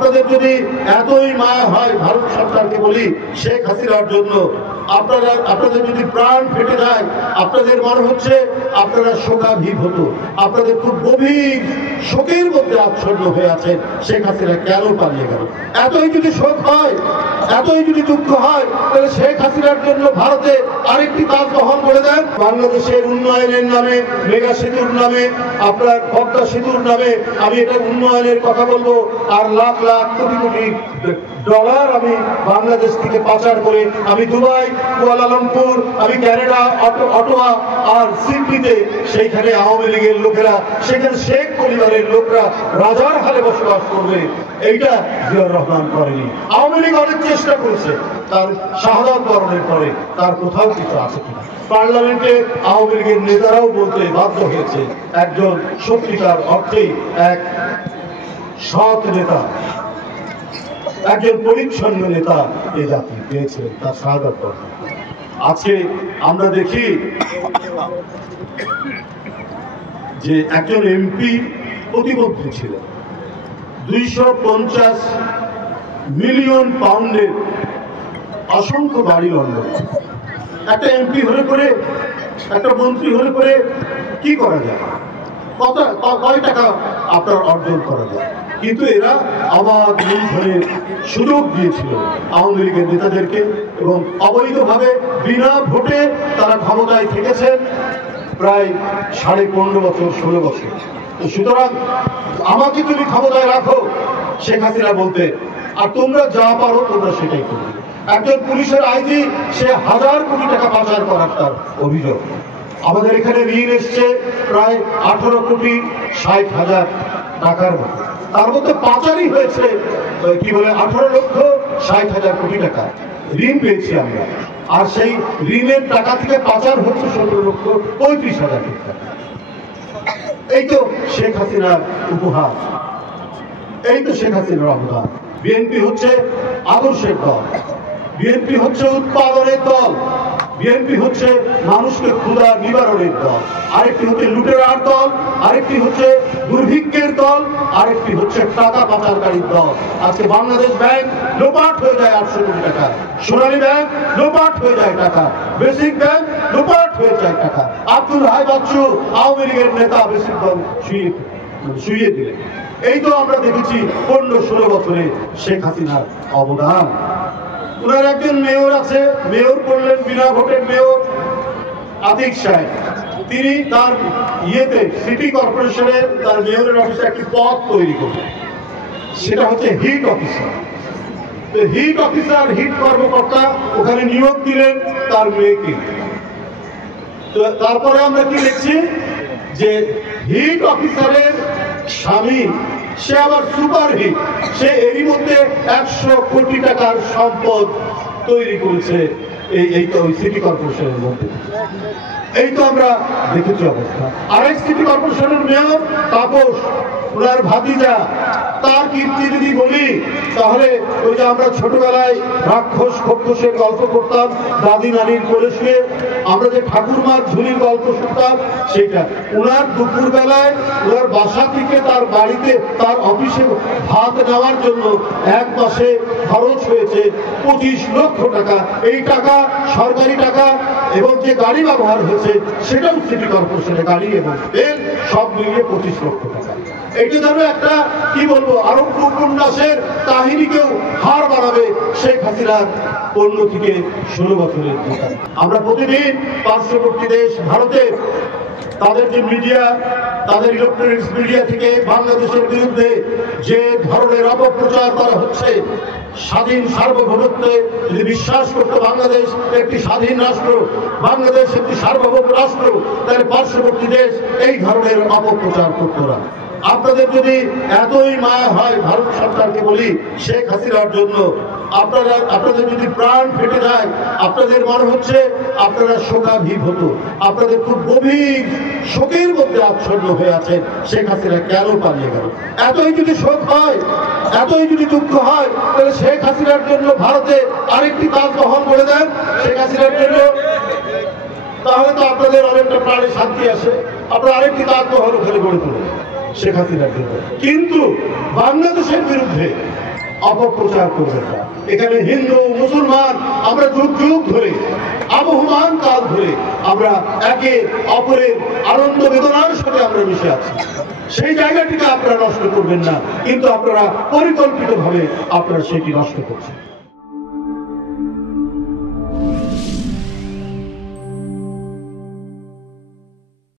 আপনাদের যদি এতই মায়া হয় ভারত সরকারকে বলি শেখ হাসিনার জন্য, আপনাদের যদি প্রাণ ফেটে যায়, আপনাদের মনে হচ্ছে আপনারা শোকাভিভূত, আপনাদের খুব গভীর শোকের মধ্যে আচ্ছন্ন হয়ে আছেন শেখ হাসিনা কেন পালিয়ে গেল। এতই যদি শোক হয়, এতই যদি দুঃখ হয়, তাহলে শেখ হাসিনার জন্য ভারতে আরেকটি কাজ বহন করে দেন। বাংলাদেশের উন্নয়নের নামে, মেগা সেতুর নামে, আপনার পদ্মা সেতুর নামে আমি এটা উন্নয়নের কথা বলবো, আর লাখ লাখ কোটি কোটি ডলার আমি বাংলাদেশ থেকে পাচার করে আমি দুবাই, কুয়ালালামপুর, আমি ক্যানাডা, অটোয়া আর সিডনিতে, সেইখানে আওয়ামী লীগের লোকেরা, সেখানে শেখ পরিবারের লোকরা রাজার হালে বসবাস করবে, এইটা জিয়াউর রহমান করেনি। আওয়ামী লীগ অনেক চেষ্টা করেছে, তার শাহাদাত বরণের পরে তার কোথাও কিছু আছে কিনা। পার্লামেন্টে আওয়ামী লীগের নেতারাও বলতে বাধ্য হয়েছে একজন সত্যিকার অর্থেই এক সৎ নেতা, একজন পরিচ্ছন্ন নেতা এ জাতি পেয়েছে তার শাহাদাত বরণ। আজকে আমরা দেখি যে একজন এমপি প্রতিবদ্ধ ছিলেন 250 মিলিয়ন পাউন্ডের অসংখ্য বাড়ি লন্ডনে। একটা এমপি হলে করে, একটা মন্ত্রী হলে করে কি করা যায়, কয় টাকা আপনার অর্জন করা যায়। কিন্তু এরা অবাধ লুণ্ঠনের সুযোগ দিয়েছিল আওয়ামী লীগের নেতাদেরকে, এবং অবৈধভাবে বিনা ভোটে তারা ক্ষমতায় থেকেছেন প্রায় 15.5 বছর, 16 বছর। সুতরাং আমাকে তুমি ক্ষমতায় রাখো শেখ হাসিনা বলতে, আর তোমরা যা পারো তোমরা সেটাই করবে। একজন পুলিশের আইজি, সে 1000 কোটি টাকা পাচার করার তার অভিযোগ। আমাদের এখানে ঋণ এসছে প্রায় 18,60,000 টাকার মতো, তার মধ্যে পাচারই হয়েছে কি বলে 18,60,000 কোটি টাকা ঋণ পেয়েছি আমরা, আর সেই ঋণের টাকা থেকে পাচার হচ্ছে 17,35,000 কোটি টাকা। এই তো শেখ হাসিনার উপহার, এই তো শেখ হাসিনার অবদান। বিএনপি হচ্ছে আদর্শের দল, বিএনপি হচ্ছে উৎপাদনের দল, বিএনপি হচ্ছে মানুষকে ক্ষুধা নিবারণের দল, আরেকটি হচ্ছে লুটেরার দল, আরেকটি হচ্ছে দুর্ভিক্ষের দল, আরেকটি হচ্ছে টাকা পাচারকারীর দল। আজকে বাংলাদেশ ব্যাংক লোপাট হয়ে যায় 800 কোটি টাকা, সোনালী ব্যাংক লোপাট হয়ে যায় টাকা, বেসিক ব্যাংক লোপাট হয়ে যায় টাকা। আব্দুল হাই বাচ্চু আওয়ামী লীগের নেতা বেসিক ব্যাংক শুইয়ে দিলেন। এই তো আমরা দেখেছি 15-16 বছরে শেখ হাসিনার অবদান। ওনার একজন মেয়র আছে, মেয়র করলেন বিনা ভোটের মেয়র আতিক সাহেব। তিনি তার সিটি কর্পোরেশনের তার মেয়রের অফিসে একটি পদ তৈরি করলেন, সেটা হচ্ছে heat officer. Heat officer, heat কর্মকর্তা ওখানে নিয়োগ দিলেন তার মেয়েকে। তো তারপরে আমরা কি দেখছি যে হিট অফিসারের স্বামী সে আবার সুপার হিট, সে এরই মধ্যে 100 কোটি টাকার সম্পদ তৈরি করেছে এই তো ওই সিটি কর্পোরেশনের মধ্যে। এই তো আমরা দেখেছি অবস্থা। আরেক সিটি কর্পোরেশনের মেয়র তাপস, ওনার ভাতিজা, তার কীর্তি যদি বলি তাহলে ওই যে আমরা ছোটবেলায় রাক্ষস খক্ষসের গল্প করতাম দাদি নানির কোলে শুয়ে, আমরা যে ঠাকুরমার ঝুলির গল্প শুনতাম সেইটা। ওনার দুপুর বেলায় ওনার বাসা থেকে তার বাড়িতে তার অফিসে ভাত নেওয়ার জন্য এক মাসে খরচ হয়েছে 25 লক্ষ টাকা। এই টাকা সরকারি টাকা, এবং যে গাড়ি ব্যবহার হয়েছে সেটাও সিটি কর্পোরেশনের গাড়ি এবং তেল সব মিলিয়ে 25 লক্ষ টাকা। এইটা যেন একটা কি বলবো আরব্য উপন্যাসের কাহিনীকেও হার বাড়াবে শেখ হাসিনার 15 থেকে 16 বছরের দিকে। আমরা প্রতিদিন পার্শ্ববর্তী দেশ ভারতে তাদের যে মিডিয়া, তাদের ইলেকট্রনিক্স মিডিয়া থেকে বাংলাদেশের বিরুদ্ধে যে ধরনের অপপ্রচার করা হচ্ছে, স্বাধীন সার্বভৌমত্বে যদি বিশ্বাস করতো বাংলাদেশ একটি স্বাধীন রাষ্ট্র, বাংলাদেশ একটি সার্বভৌম রাষ্ট্র, তাহলে পার্শ্ববর্তী দেশ এই ধরনের অপপ্রচার করতো না। আপনাদের যদি এতই মায়া হয় ভারত সরকারকে বলি শেখ হাসিনার জন্য, আপনাদের যদি প্রাণ ফেটে যায়, আপনাদের মনে হচ্ছে আপনারা শোকাভিভূত, আপনাদের খুব গভীর শোকের মধ্যে আচ্ছন্ন হয়ে আছেন শেখ হাসিনা কেন পালিয়ে গেল। এতই যদি শোক হয়, এতই যদি দুঃখ হয়, তাহলে শেখ হাসিনার জন্য ভারতে আরেকটি কাজ বহন করে দেন শেখ হাসিনার জন্য, তাহলে তো আপনাদের অনেকটা প্রাণে শান্তি আসে। আপনারা আরেকটি কাজ বহন ওখানে গড়ে তোলেন। শেখ হাসিনার জন্য, কিন্তু বাংলাদেশের বিরুদ্ধে অপপ্রচার করবেন না। এখানে হিন্দু মুসলমান আমরা যুগ যুগ ধরে আবহমান কাল ধরে আমরা একে অপরের আনন্দ বেদনার সাথে আমরা মিশে আছি। সেই জায়গাটিকে আপনারা নষ্ট করবেন না, কিন্তু আপনারা পরিকল্পিতভাবে আপনারা সেটি নষ্ট করছেন।